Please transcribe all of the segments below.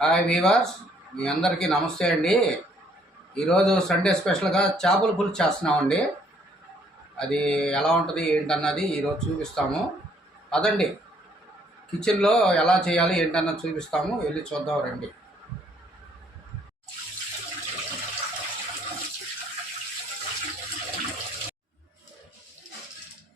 Hi weavers మీ అందరికీ నమస్తే అండి. ఈరోజు సండే స్పెషల్గా చేపల పులుసు చేస్తున్నామండి. అది ఎలా ఉంటుంది ఏంటన్నది ఈరోజు చూపిస్తాము. అదండి కిచెన్లో ఎలా చేయాలి ఏంటన్నది చూపిస్తాము. వెళ్ళి చూద్దాం రండి.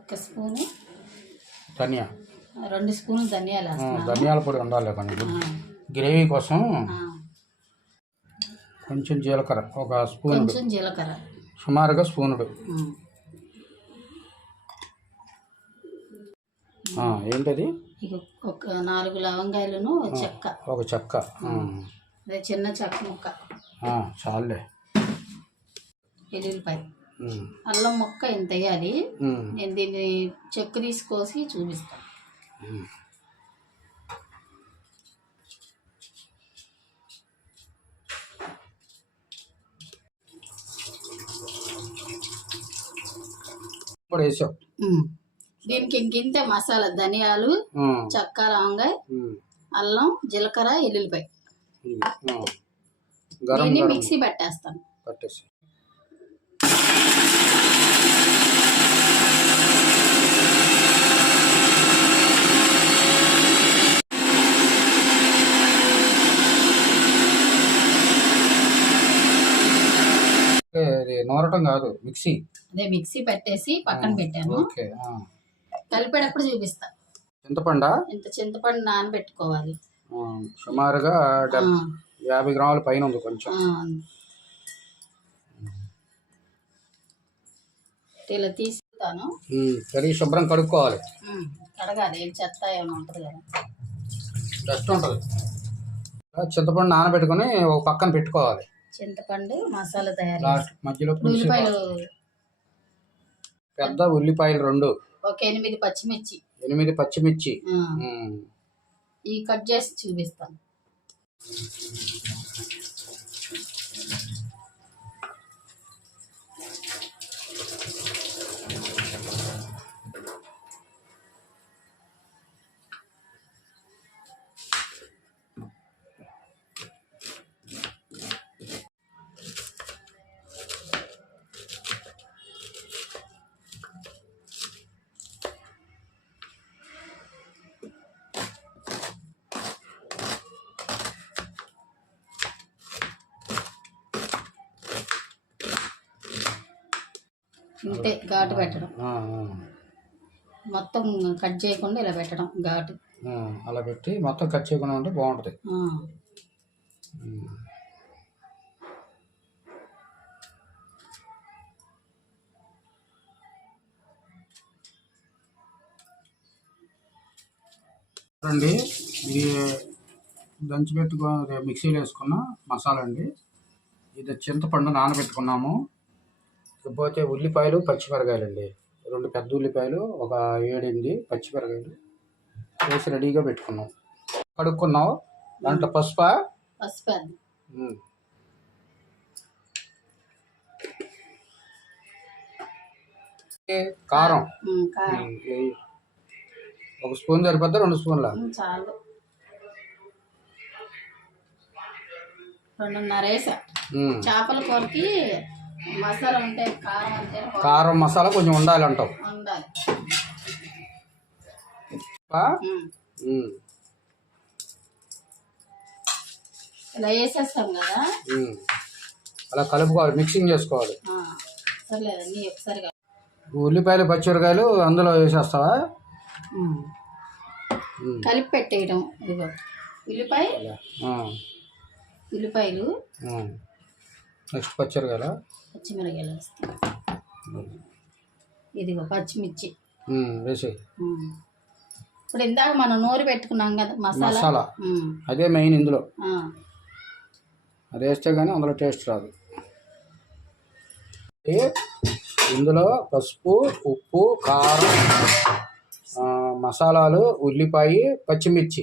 ఒక స్పూను. ధనియా. రెండు స్పూన్లు ధనియాలు ధనియాల పొడి ఉండాలి కొంచెం గ్రేవీ కోసం కొంచెం జీలకర్ర ఒక స్పూన్ కొంచెం జీలకర్ర. సుమారుగా స్పూనుడు ఏంటది? ఒక నాలుగు లవంగాయలను చెక్క. ఒక చెక్క. అదే చిన్న చెక్క ముక్క. ఆ, చాలులే. ఎల్లుల్లిపాయ అల్లం ముక్క ఇంత వేయాలి. నేను దీన్ని చెక్కు తీసుకోసి చూపిస్తాను వేసావు. ఉమ్. దీనికి ఇంకింతే మసాలా ధనియాలు చెక్క లవంగాయ అల్లం జీలకర్ర ఎల్లుల్లిపాయ. మిక్సీ పట్టేస్తాను. పట్టేసి ఇది నూరటం కాదు మిక్సీ. అదే మిక్సీ పెట్టేసి పక్కన పెట్టాను ఓకే. కలిపేటప్పుడు చూపిస్తా. చింతపండా? ఇంత చింతపండు నానబెట్టుకోవాలి. సుమారుగా యాభై గ్రాముల పైన ఉంది కొంచెం. ఇలా తీసుకుంటాను కడిగి శుభ్రం కడుక్కోవాలి. కడగాలి. ఏం చెత్త ఏమైనా ఉంటుంది కదా. డస్ట్ ఉంటుంది. చింతపండు నానబెట్టుకొని ఒక పక్కన పెట్టుకోవాలి. చింతపండు మసాలా తయారు లాస్ట్ మధ్యలో పులుసు ఉల్లిపాయలు. పెద్ద ఉల్లిపాయలు రెండు. ఒక ఎనిమిది పచ్చిమిర్చి. ఎనిమిది పచ్చిమిర్చి. ఆ, ఉమ్, ఈ కట్ చేసి చూపిస్తాను. ఇంతే ఘాటు పెట్టడం. మొత్తం కట్ చేయకుండా ఇలా పెట్టడం ఘాటు. అలా పెట్టి మొత్తం కట్ చేయకుండా ఉంటే బాగుంటుంది. చూడండి ఇది దంచి పెట్టుకో అదే మిక్సీలో వేసుకున్న మసాలా అండి. ఇది చింతపండు నానబెట్టుకున్నాము. ఇకపోతే ఉల్లిపాయలు పచ్చిమిరకాయలు అండి రెండు పెద్ద ఉల్లిపాయలు ఒక ఏడెనిమిది పచ్చిమిరకాయలు వేసి రెడీగా పెట్టుకున్నాం. కడుక్కున్నావు? దాంట్లో పసుప? పసుపు. కారం. ఒక స్పూన్ సరిపోద్దా? రెండు స్పూన్ల? చాలు. రెండున్నర వేసా. చేపల కూరకి మసాలా ఉంటే కారం మసాలా కొంచెం ఉండాలి అంటావు. ఉండాలి. ఇలా వేసేస్తాం కదా. అలా కలుపుకోవాలి మిక్సింగ్ చేసుకోవాలి. ఒకసారి ఉల్లిపాయలు పచ్చిమిరకాయలు అందులో వేసేస్తావా. కలిపి పెట్టేయడం ఇదిగో. ఉల్లిపాయ? ఉల్లిపాయలు. నెక్స్ట్ పచ్చిమిరకాయలు పచ్చిమిరకాయలు వేస్తాం. ఇదిగో పచ్చిమిర్చి. వేసి. ఇప్పుడు ఇందాక మనం నూరి పెట్టుకున్నాం కదా మసాలా. మసాలా. ఉమ్. అదే మెయిన్ ఇందులో. ఆ. అది వేస్తే కానీ అందులో టేస్ట్ రాదు. ఏ, ఇందులో పసుపు ఉప్పు కారం ఆ, మసాలాలు ఉల్లిపాయ పచ్చిమిర్చి.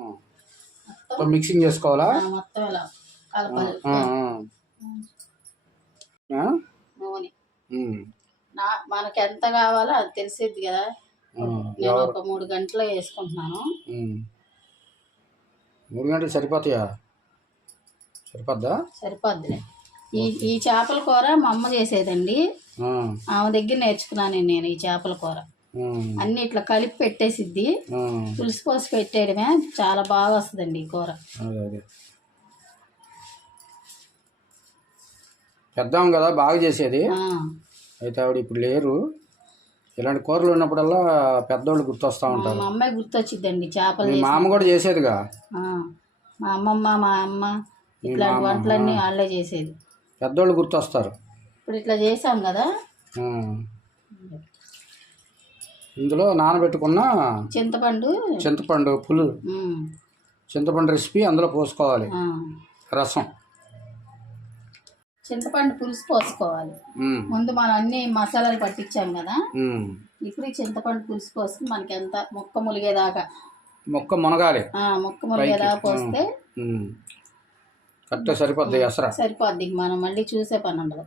ఆ, మొత్తం మిక్సింగ్ చేసుకోవాలా? ఆ, మొత్తం ఇలా? నూనె. నా మనకి ఎంత కావాలో అది తెలిసేది కదా. నేను ఒక మూడు గంటలు వేసుకుంటున్నాను. మూడు గంటలు సరిపోతాయా? సరిపోద్దా? సరిపోద్దిలే. ఈ ఈ చేపల కూర మా అమ్మ చేసేదండి. ఆమె దగ్గర నేర్చుకున్నాను నేను ఈ చేపల కూర. అన్నీ ఇట్లా కలిపి పెట్టేసిద్ది. పులుసు పోసి పెట్టేయడమే. చాలా బాగా వస్తుందండి ఈ కూర. పెద్దాం కదా బాగా చేసేది. అయితే ఆవిడ ఇప్పుడు లేరు. ఇలాంటి కూరలు ఉన్నప్పుడల్లా పెద్దోళ్ళు గుర్తొస్తూ ఉంటారు. మా అమ్మాయి గుర్తొచ్చిద్దండి చేపలు మీ చేసి మామ కూడా చేసేదిగా? మా అమ్మమ్మ మా అమ్మ ఇట్లాంటి వంటలన్నీ వాళ్ళే చేసేది. పెద్దోళ్ళు గుర్తొస్తారు. ఇప్పుడు ఇట్లా చేసాం కదా. ఇందులో నానబెట్టుకున్న చింతపండు. చింతపండు పులు చింతపండు రెసిపీ అందులో పోసుకోవాలి. రసం. చింతపండు పులుసు పోసుకోవాలి. ముందు మనం అన్ని మసాలాలు పట్టించాం కదా. ఇప్పుడు ఈ చింతపండు పులుసు పోస్తే మనకి ఎంత ముక్క ములిగేదాకా? మొక్క మునగాలి. ఆ, ముక్క ములిగేదాకా పోస్తే. కరెక్ట్ సరిపోద్ది సరిపోద్ది. మనం మళ్ళీ చూసే పని ఉండదు.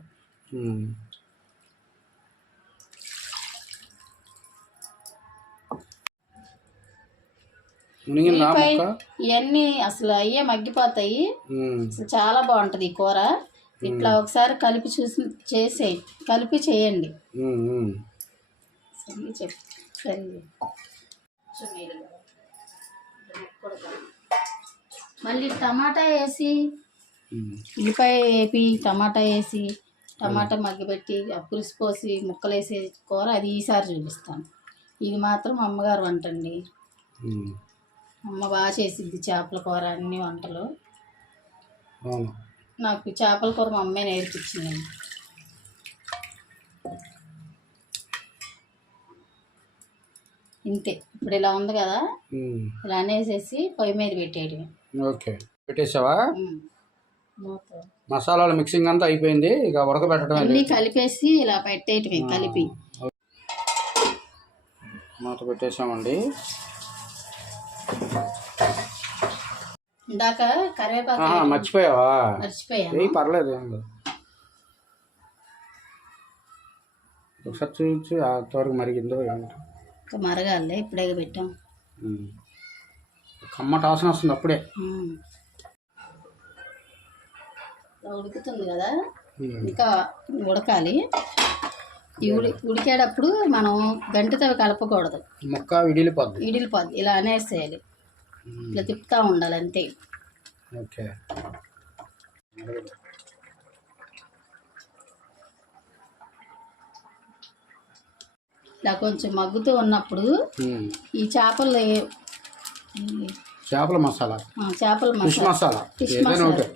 ఇవన్నీ అసలు అయ్యే మగ్గిపోతాయి. అసలు చాలా బాగుంటుంది ఈ కూర. ఇట్లా ఒకసారి కలిపి చూసి చేసే కలిపి చేయండి. మళ్ళీ టమాటా వేసి. ఉల్లిపాయ వేపి టమాటా వేసి టమాటా మగ్గిపెట్టి పులుసు పోసి ముక్కలు వేసే కూర అది ఈసారి చూపిస్తాను. ఇది మాత్రం అమ్మగారు వంట అండి. అమ్మ బాగా చేసిద్ది చేపల కూర అన్ని వంటలు. నాకు చేపల కూర మా అమ్మే నేర్పించిందండి. ఇంతే. ఇప్పుడు ఇలా ఉంది కదా. ఇలా అనేసేసి పొయ్యి మీద పెట్టేయడమే. ఓకే. పెట్టేసావా. మసాలాల మిక్సింగ్ అంతా అయిపోయింది ఇక ఉడకబెట్టడం అన్నీ కలిపేసి ఇలా పెట్టేయటమే కలిపి. మూత పెట్టేసామండి. ఇందాక కరివేపాకు మర్చిపోయావా? మర్చిపోయాను. ఏ పర్లేదు ఒకసారి చూసి అంతవరకు మరిగిందో ఇంకా మరగాలి ఇప్పుడే పెట్టాం. ఉమ్. కమ్మట వాసన వస్తుంది అప్పుడే. ఉడుకుతుంది కదా. ఇంకా ఉడకాలి. ఉడి ఉడికేటప్పుడు మనం గంటతో కలపకూడదు. ముక్క విడిలిపోద్ది. ఇడిలిపోద్ది ఇలా అనేసేయాలి. ఇట్లా తిప్పుతూ ఉండాలి అంతే ఓకే ఇలా కొంచెం మగ్గుతూ ఉన్నప్పుడు. ఈ చేపలు చేపల మసాలా చేపల ఫిష్ మసాలా ఏదైనా మసాలా. ఒకటి.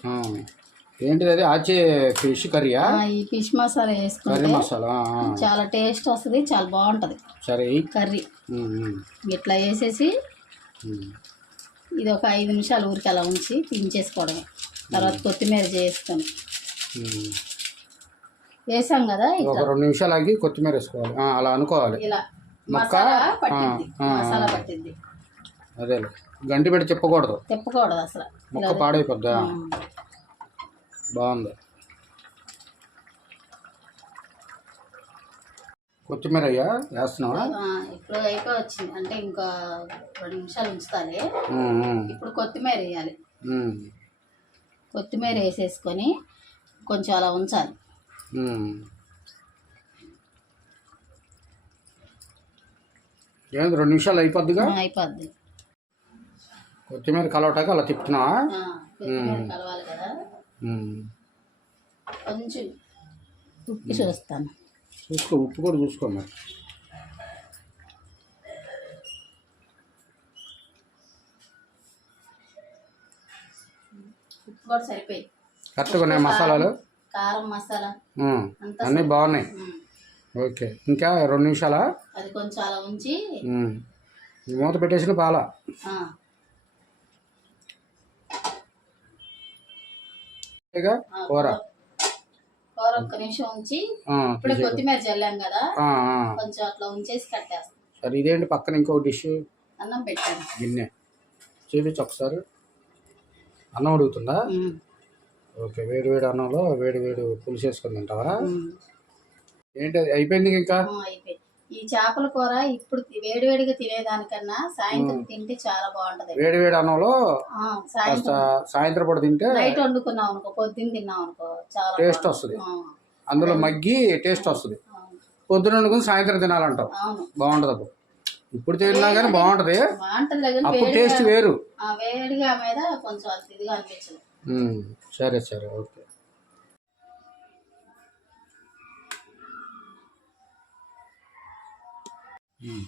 ఏంటిది అది ఆచే ఫిష్ కర్రీయా ఈ ఫిష్ మసాలా కర్రీ వేసుకుంటే మసాలా. చాలా టేస్ట్ వస్తుంది చాలా బాగుంటుంది సరే. కర్రీ ఇట్లా వేసేసి. ఇది ఒక ఐదు నిమిషాలు ఊరికి అలా ఉంచి దించేసుకోవడమే తర్వాత కొత్తిమీర చేసుకొని. వేసాం కదా ఒక రెండు నిమిషాలు ఆగి కొత్తిమీర వేసుకోవాలి. అలా అనుకోవాలి. ఇలా మొక్క? మసాలా పట్టింది. అదే గంటి పెట్టి తిప్పకూడదు తిప్పకూడదు అసలు. మొక్క పాడైపోద్దా? బాగుంది. కొత్తిమీర అయ్యా వేస్తున్నావా ఇప్పుడు అయిపోయి వచ్చింది. అంటే ఇంకా రెండు నిమిషాలు ఉంచుతాలి ఇప్పుడు కొత్తిమీర వేయాలి. కొత్తిమీర వేసేసుకొని కొంచెం అలా ఉంచాలి. ఏంది రెండు నిమిషాలు అయిపోద్దిగా? అయిపోద్ది. కొత్తిమీర కలవటాక అలా తిప్పుతున్నావా? కలవాలి కదా. కొంచెం ఉప్పి చూస్తాను. చూసుకో ఉప్పు కూడా చూసుకో మరి ఉప్పు కూడా సరిపోయి. కరెక్ట్గా ఉన్నాయి మసాలాలు? కారం మసాలా. అన్నీ బాగున్నాయి. ఓకే ఇంకా రెండు నిమిషాలా? అది కొంచెం అలా ఉంచి. మూత పెట్టేసిన పాల. కూర. కూర ఒక్క నిమిషం ఉంచి ఇప్పుడు. కొత్తిమీర చల్లాం కదా. కొంచెం అట్లా ఉంచేసి కట్టేస్తాం. సరే ఇదేంటి పక్కన ఇంకో డిష్ అన్నం పెట్టాను. గిన్నె. చూపించు ఒకసారి. అన్నం అడుగుతుందా ఓకే వేడి వేడి అన్నంలో వేడి వేడి పులుసు వేసుకొని తింటావా. ఏంటి అది అయిపోయింది ఇంకా? అయిపోయింది. ఈ చేపల కూర ఇప్పుడు వేడివేడిగా తినేదానికన్నా సాయంత్రం తింటే చాలా బాగుంటది. వేడి వేడి అన్నంలో సాయంత్రం సాయంత్రం పూట తింటే నైట్ వండుకున్నాం అనుకో పొద్దున్న తిన్నాం అనుకో చాలా టేస్ట్. వస్తుంది. అందులో మగ్గి టేస్ట్ వస్తుంది. పొద్దున వండుకుని సాయంత్రం తినాలంటావు. అవును. బాగుంటుంది అప్పుడు. ఇప్పుడు తిన్నా కానీ బాగుంటుంది. అప్పుడు టేస్ట్ వేరు. వేడిగా మీద కొంచెం ఇదిగా అనిపించదు. సరే సరే ఓకే. ఉమ్.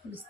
పులుసు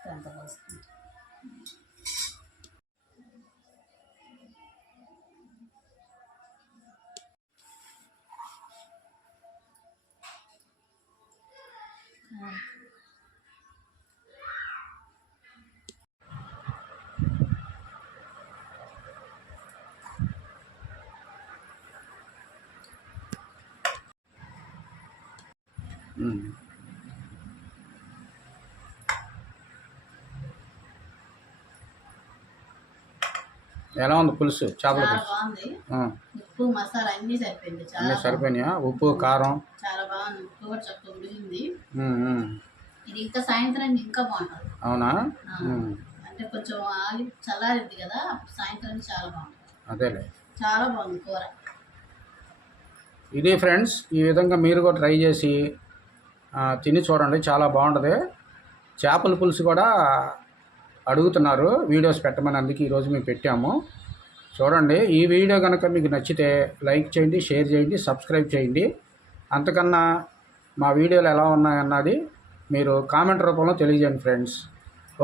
ఎలా ఉంది పులుసు? చేపల పులుసు. బాగుంది. ఆ, ఉప్పు మసాలా అన్ని సరిపోయింది. చాలా అన్నీ సరిపోయినాయా? ఉప్పు కారం? చాలా బాగుంది. ఉప్పు కూడా చక్కగా ఉడిగింది. ఇది ఇంకా సాయంత్రం ఇంకా బాగుంటుంది. అవునా? అంటే కొంచెం ఆగి చల్లారిద్ది కదా సాయంత్రం చాలా బాగుంటుంది. అదేలే. చాలా బాగుంది కూర. ఇది ఫ్రెండ్స్ ఈ విధంగా మీరు కూడా ట్రై చేసి తిని చూడండి చాలా బాగుంటుంది. చేపల పులుసు కూడా అడుగుతున్నారు వీడియోస్ పెట్టమని అందుకే ఈరోజు మేము పెట్టాము. చూడండి ఈ వీడియో కనుక మీకు నచ్చితే లైక్ చేయండి షేర్ చేయండి సబ్స్క్రైబ్ చేయండి. అంతకన్నా మా వీడియోలు ఎలా ఉన్నాయన్నది మీరు కామెంట్ రూపంలో తెలియజేయండి ఫ్రెండ్స్.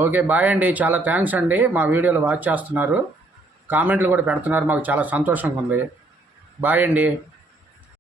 ఓకే బాయ్ అండి. చాలా థ్యాంక్స్ అండి. మా వీడియోలు వాచ్ చేస్తున్నారు. కామెంట్లు కూడా పెడుతున్నారు. మాకు చాలా సంతోషంగా ఉంది. బాయ్ అండి.